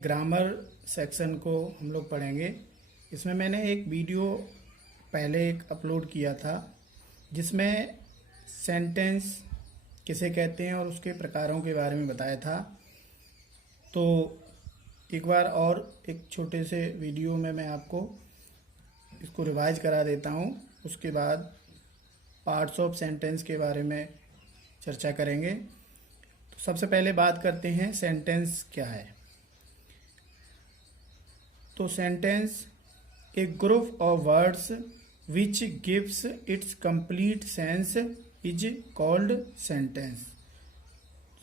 Grammar section को हम लोग पढ़ेंगे। इसमें मैंने एक वीडियो पहले एक अपलोड किया था जिसमें सेंटेंस किसे कहते हैं और उसके प्रकारों के बारे में बताया था। तो एक बार और एक छोटे से वीडियो में मैं आपको इसको रिवाइज करा देता हूँ। उसके बाद पार्ट्स ऑफ सेंटेंस के बारे में चर्चा करेंगे। तो सबसे पहले बात करते हैं सेंटेंस क्या है। तो sentence A group of words which gives it's complete sense is called sentence.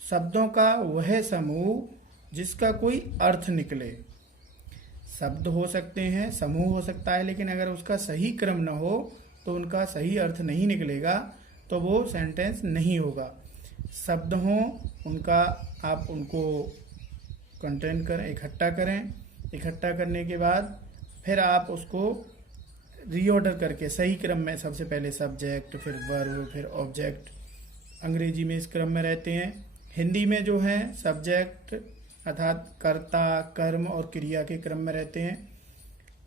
शब्दों का वह समूह जिसका कोई अर्थ निकले। शब्द हो सकते हैं, समूह हो सकता है, लेकिन अगर उसका सही क्रम न हो तो उनका सही अर्थ नहीं निकलेगा, तो वो सेंटेंस नहीं होगा। शब्द हों, उनका आप उनको कंटेंट करें, इकट्ठा करें। इकट्ठा करने के बाद फिर आप उसको रीऑर्डर करके सही क्रम में, सबसे पहले सब्जेक्ट, फिर वर्ब, फिर ऑब्जेक्ट। अंग्रेजी में इस क्रम में रहते हैं। हिंदी में जो है सब्जेक्ट अर्थात कर्ता, कर्म और क्रिया के क्रम में रहते हैं।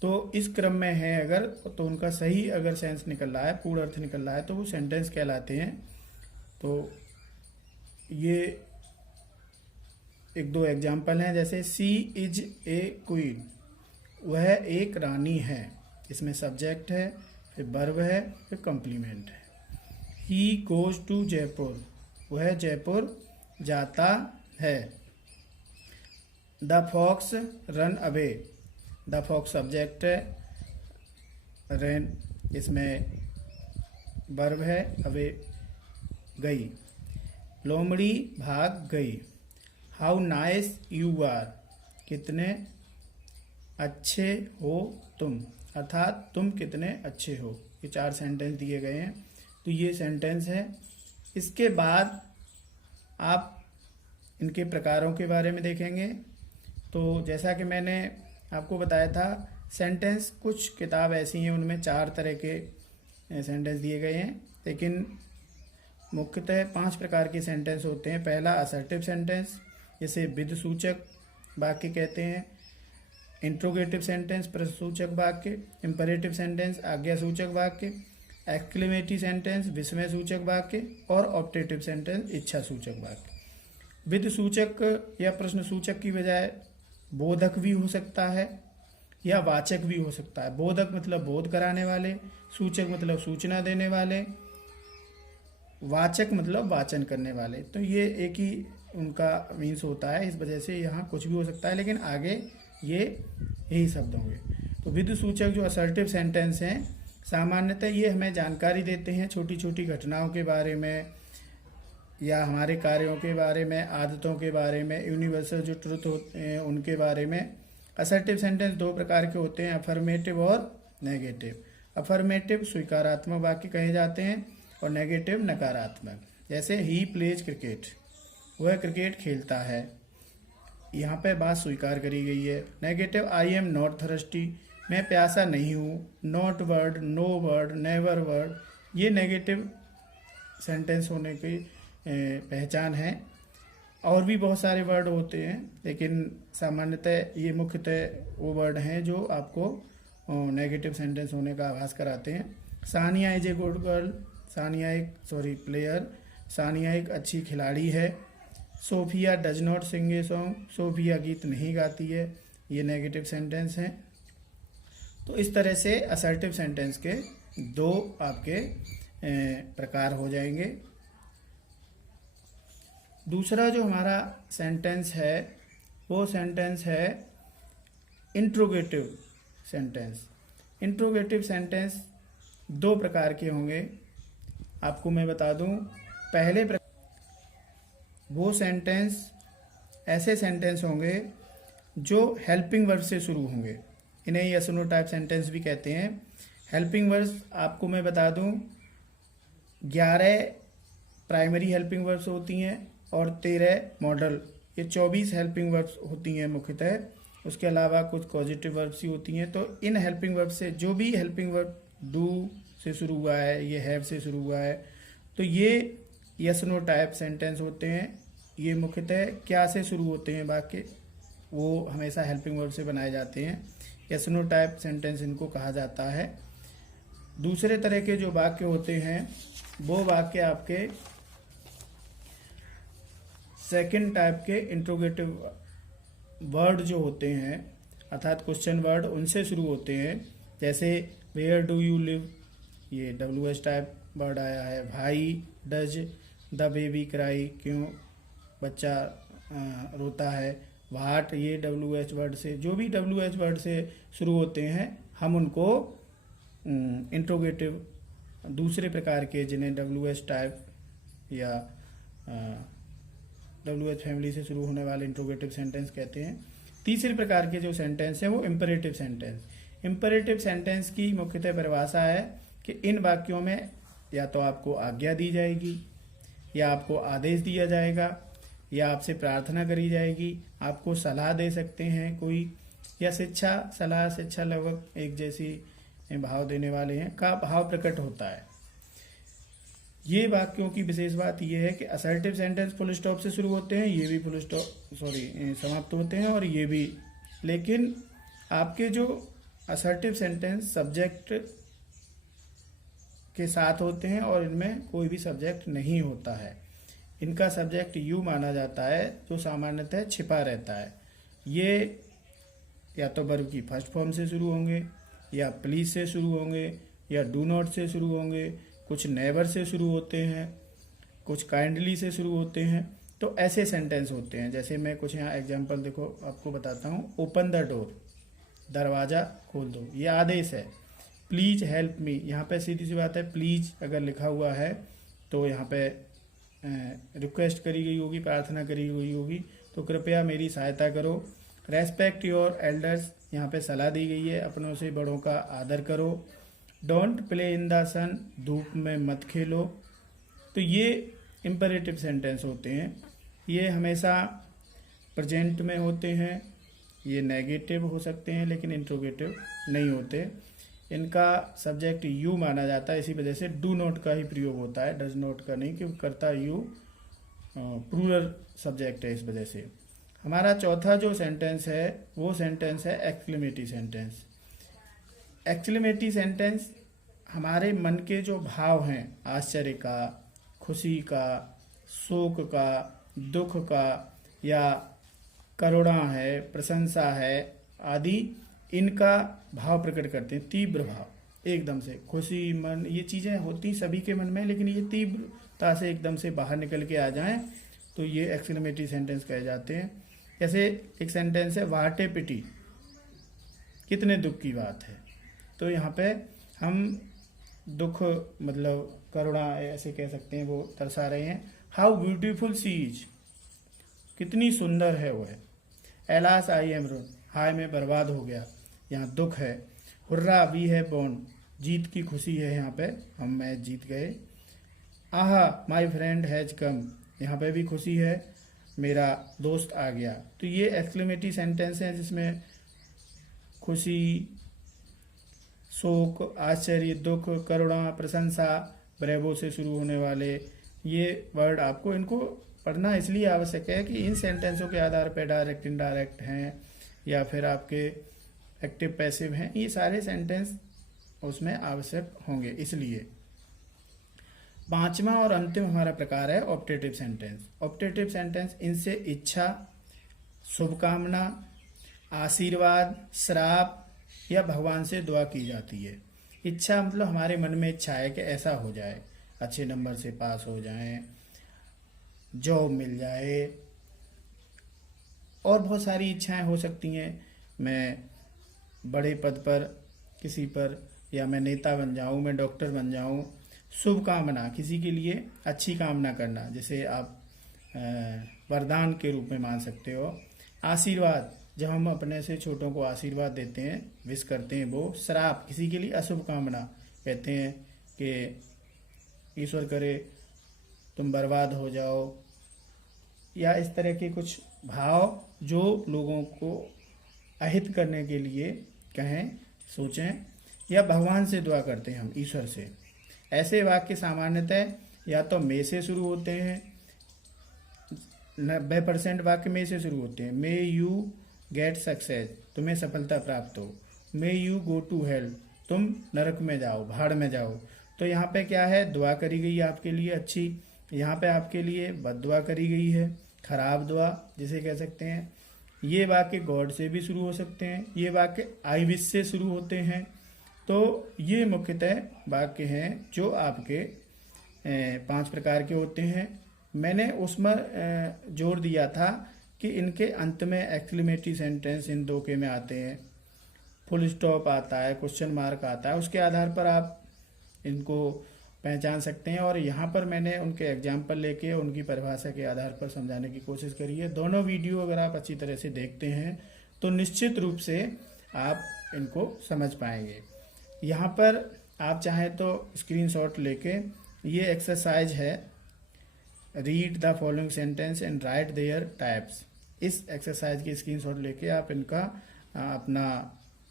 तो इस क्रम में है अगर, तो उनका सही अगर सेंस निकल रहा है, पूर्ण अर्थ निकल रहा है, तो वो सेंटेंस कहलाते हैं। तो ये एक दो एग्जाम्पल हैं, जैसे सी इज ए क्वीन, वह एक रानी है। इसमें सब्जेक्ट है, फिर वर्ब है, फिर कॉम्प्लीमेंट है। ही गोज टू जयपुर, वह जयपुर जाता है। The fox run away, the fox subject है, रन इसमें वर्ब है, अवे गई। लोमड़ी भाग गई। हाउ नाइस यू आर, कितने अच्छे हो तुम, अर्थात तुम कितने अच्छे हो। ये 4 सेंटेंस दिए गए हैं। तो ये सेंटेंस है। इसके बाद आप इनके प्रकारों के बारे में देखेंगे। तो जैसा कि मैंने आपको बताया था, सेंटेंस कुछ किताब ऐसी हैं उनमें 4 तरह के सेंटेंस दिए गए हैं, लेकिन मुख्यतः 5 प्रकार के सेंटेंस होते हैं। पहला असर्टिव सेंटेंस, जिसे विध सूचक वाक्य कहते हैं। इंट्रोगेटिव सेंटेंस, प्रश्न सूचक वाक्य। इंपरेटिव सेंटेंस, आज्ञा सूचक वाक्य। एक्सक्लेमेटरी सेंटेंस, विस्मय सूचक वाक्य। और ऑप्टेटिव सेंटेंस, इच्छा सूचक वाक्य। विध सूचक या प्रश्न सूचक की बजाय बोधक भी हो सकता है या वाचक भी हो सकता है। बोधक मतलब बोध कराने वाले, सूचक मतलब सूचना देने वाले, वाचक मतलब वाचन करने वाले। तो ये एक ही उनका मीन्स होता है, इस वजह से यहाँ कुछ भी हो सकता है, लेकिन आगे ये यही शब्द होंगे। तो विध सूचक जो असर्टिव सेंटेंस हैं, सामान्यतः ये हमें जानकारी देते हैं छोटी छोटी घटनाओं के बारे में या हमारे कार्यों के बारे में, आदतों के बारे में, यूनिवर्सल जो ट्रुथ होते हैं उनके बारे में। असर्टिव सेंटेंस 2 प्रकार के होते हैं, अफर्मेटिव और नेगेटिव। अफर्मेटिव स्वीकारात्मक वाक्य कहे जाते हैं और नेगेटिव नकारात्मक। जैसे ही प्लेज क्रिकेट, वह क्रिकेट खेलता है, यहाँ पे बात स्वीकार करी गई है। Negative, I am not thirsty, मैं प्यासा नहीं हूँ। Not word, no word, never word, ये नेगेटिव सेंटेंस होने की पहचान है। और भी बहुत सारे वर्ड होते हैं, लेकिन सामान्यतः ये मुख्यतः वो वर्ड हैं जो आपको नेगेटिव सेंटेंस होने का आभास कराते हैं। Sania is a good girl, Sania player, Sania एक अच्छी खिलाड़ी है। Sophia does not sing a song, Sophia गीत नहीं गाती है। ये नेगेटिव सेंटेंस हैं। तो इस तरह से असर्टिव सेंटेंस के 2 आपके प्रकार हो जाएंगे। दूसरा जो हमारा सेंटेंस है वो सेंटेंस है इंट्रोगेटिव सेंटेंस। इंट्रोगेटिव सेंटेंस 2 प्रकार के होंगे, आपको मैं बता दूं। पहले वो सेंटेंस ऐसे सेंटेंस होंगे जो हेल्पिंग वर्ब से शुरू होंगे, इन्हें यस नो टाइप सेंटेंस भी कहते हैं। हेल्पिंग वर्ब्स आपको मैं बता दूं 11 प्राइमरी हेल्पिंग वर्ब्स होती हैं और 13 मॉडल, ये 24 हेल्पिंग वर्ब्स होती हैं मुख्यतः। उसके अलावा कुछ पॉजिटिव वर्ब्स ही होती हैं। तो इन हेल्पिंग वर्ब से जो भी हेल्पिंग वर्ब डू से शुरू हुआ है, ये हैव से शुरू हुआ है, तो ये यस नो टाइप सेंटेंस होते हैं। ये मुख्यतः क्या से शुरू होते हैं वाक्य, वो हमेशा हेल्पिंग वर्ब से बनाए जाते हैं। यस नो टाइप सेंटेंस इनको कहा जाता है। दूसरे तरह के जो वाक्य होते हैं वो वाक्य आपके सेकंड टाइप के इंट्रोगेटिव वर्ड जो होते हैं अर्थात क्वेश्चन वर्ड उनसे शुरू होते हैं। जैसे वेयर डू यू लिव, ये WH टाइप वर्ड आया है। भाई, डज द बेबी क्राई, क्यों बच्चा रोता है। वाट, ये WH वर्ड से, जो भी WH वर्ड से शुरू होते हैं हम उनको इंट्रोगेटिव दूसरे प्रकार के, जिन्हें WH टाइप या WH फैमिली से शुरू होने वाले इंट्रोगेटिव सेंटेंस कहते हैं। तीसरे प्रकार के जो सेंटेंस है वो इम्परेटिव सेंटेंस। इम्परेटिव सेंटेंस की मुख्यतः परिभाषा है कि इन वाक्यों में या तो आपको आज्ञा दी जाएगी, या आपको आदेश दिया जाएगा, या आपसे प्रार्थना करी जाएगी, आपको सलाह दे सकते हैं कोई, या शिक्षा, सलाह शिक्षा लगभग एक जैसी भाव देने वाले हैं का भाव प्रकट होता है। ये वाक्यों की विशेष बात यह है कि असर्टिव सेंटेंस फुल स्टॉप से शुरू होते हैं, ये भी फुल स्टॉप समाप्त होते हैं, और ये भी। लेकिन आपके जो असर्टिव सेंटेंस सब्जेक्ट के साथ होते हैं और इनमें कोई भी सब्जेक्ट नहीं होता है। इनका सब्जेक्ट यू माना जाता है जो सामान्यतः छिपा रहता है। ये या तो वर्ब की फर्स्ट फॉर्म से शुरू होंगे, या प्लीज से शुरू होंगे, या डू नॉट से शुरू होंगे, कुछ नेवर से शुरू होते हैं, कुछ काइंडली से शुरू होते हैं। तो ऐसे सेंटेंस होते हैं। जैसे मैं कुछ यहाँ एग्जांपल देखो आपको बताता हूँ। ओपन द डोर, दरवाज़ा खोल दो, ये आदेश है। प्लीज हेल्प मी, यहाँ पे सीधी सी बात है, प्लीज अगर लिखा हुआ है तो यहाँ पे रिक्वेस्ट करी गई होगी, प्रार्थना करी गई होगी, तो कृपया मेरी सहायता करो। रेस्पेक्ट योर एल्डर्स, यहाँ पे सलाह दी गई है, अपनों से बड़ों का आदर करो। डोंट प्ले इन द सन, धूप में मत खेलो। तो ये इम्परेटिव सेंटेंस होते हैं। ये हमेशा प्रेजेंट में होते हैं, ये नेगेटिव हो सकते हैं लेकिन इंट्रोगेटिव नहीं होते। इनका सब्जेक्ट यू माना जाता है, इसी वजह से डू नॉट का ही प्रयोग होता है, डज नॉट का नहीं, क्योंकि करता यू प्लूरल सब्जेक्ट है, इस वजह से। हमारा चौथा जो सेंटेंस है वो सेंटेंस है एक्सक्लेमेटरी सेंटेंस। एक्सक्लेमेटरी सेंटेंस हमारे मन के जो भाव हैं, आश्चर्य का, खुशी का, शोक का, दुख का, या करुणा है, प्रशंसा है आदि, इनका भाव प्रकट करते हैं। तीव्र भाव, एकदम से खुशी, मन, ये चीज़ें होती सभी के मन में, लेकिन ये तीव्रता से एकदम से बाहर निकल के आ जाएं तो ये एक्सक्लेमेटरी सेंटेंस कहे जाते हैं। जैसे एक सेंटेंस है व्हाट ए पिटी, कितने दुख की बात है। तो यहाँ पे हम दुख मतलब करुणा ऐसे कह सकते हैं, वो दर्शा रहे हैं। हाउ ब्यूटीफुल सी इज, कितनी सुंदर है वो है। एलास आई एम रूड, हाय मैं बर्बाद हो गया, यहाँ दुख है। हुर्रा वी है बॉर्न, जीत की खुशी है, यहाँ पे हम मैच जीत गए। आहा माई फ्रेंड हैज कम, यहाँ पे भी खुशी है, मेरा दोस्त आ गया। तो ये एक्सक्लेमेटरी सेंटेंस हैं जिसमें खुशी, शोक, आश्चर्य, दुख, करुणा, प्रशंसा, ब्रेवो से शुरू होने वाले ये वर्ड आपको इनको पढ़ना इसलिए आवश्यक है कि इन सेंटेंसों के आधार पर डायरेक्ट, इनडायरेक्ट हैं या फिर आपके एक्टिव पैसिव हैं, ये सारे सेंटेंस उसमें आवश्यक होंगे। इसलिए पांचवा और अंतिम हमारा प्रकार है ऑप्टेटिव सेंटेंस। ऑप्टेटिव सेंटेंस, इनसे इच्छा, शुभकामना, आशीर्वाद, श्राप या भगवान से दुआ की जाती है। इच्छा मतलब हमारे मन में इच्छा है कि ऐसा हो जाए, अच्छे नंबर से पास हो जाएं, जॉब मिल जाए, और बहुत सारी इच्छाएं हो सकती हैं। मैं बड़े पद पर किसी पर, या मैं नेता बन जाऊं, मैं डॉक्टर बन जाऊं। शुभकामना, किसी के लिए अच्छी कामना करना, जिसे आप वरदान के रूप में मान सकते हो। आशीर्वाद, जब हम अपने से छोटों को आशीर्वाद देते हैं, विश करते हैं वो। श्राप, किसी के लिए अशुभ कामना, कहते हैं कि ईश्वर करे तुम बर्बाद हो जाओ, या इस तरह के कुछ भाव जो लोगों को अहित करने के लिए कहें, सोचें, या भगवान से दुआ करते हैं हम, ईश्वर से। ऐसे वाक्य सामान्यतः या तो मे से शुरू होते हैं, 90% वाक्य मे से शुरू होते हैं। मे यू गेट सक्सेस, तुम्हें सफलता प्राप्त हो। May you go to hell, तुम नरक में जाओ, भाड़ में जाओ। तो यहाँ पे क्या है, दुआ करी गई है आपके लिए अच्छी, यहाँ पे आपके लिए बद दुआ करी गई है, खराब दुआ जिसे कह सकते हैं। ये वाक्य गॉड से भी शुरू हो सकते हैं, ये वाक्य आई विश से शुरू होते हैं। तो ये मुख्यतः वाक्य हैं जो आपके 5 प्रकार के होते हैं। मैंने उसमें जोर दिया था कि इनके अंत में एक्सक्लेमेटरी सेंटेंस इन 2 के में आते हैं, फुल स्टॉप आता है, क्वेश्चन मार्क आता है, उसके आधार पर आप इनको पहचान सकते हैं। और यहाँ पर मैंने उनके एग्जाम्पल लेके उनकी परिभाषा के आधार पर समझाने की कोशिश करी है। दोनों वीडियो अगर आप अच्छी तरह से देखते हैं तो निश्चित रूप से आप इनको समझ पाएंगे। यहाँ पर आप चाहें तो स्क्रीनशॉट लेके, ये एक्सरसाइज है, read the following sentence and right there types. इस एक्सरसाइज की स्क्रीनशॉट लेके आप इनका अपना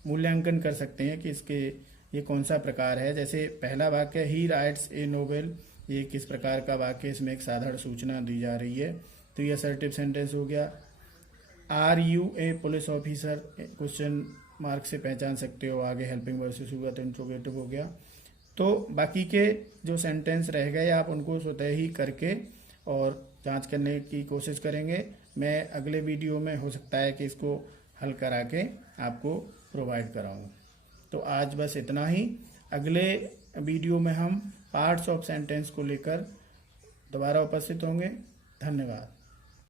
मूल्यांकन कर सकते हैं कि इसके ये कौन सा प्रकार है। जैसे पहला वाक्य, ही राइट्स ए नोवेल, ये किस प्रकार का वाक्य, इसमें एक साधारण सूचना दी जा रही है, तो ये असर्टिव सेंटेंस हो गया। Are you a police officer, question mark से पहचान सकते हो, आगे हेल्पिंग वर्ब से शुरू हुआ तो इंट्रोगेटिव हो गया। तो बाकी के जो सेंटेंस रह गए आप उनको स्वतः ही करके और जांच करने की कोशिश करेंगे। मैं अगले वीडियो में हो सकता है कि इसको हल करा के आपको प्रोवाइड कराऊं। तो आज बस इतना ही। अगले वीडियो में हम पार्ट्स ऑफ सेंटेंस को लेकर दोबारा उपस्थित होंगे। धन्यवाद।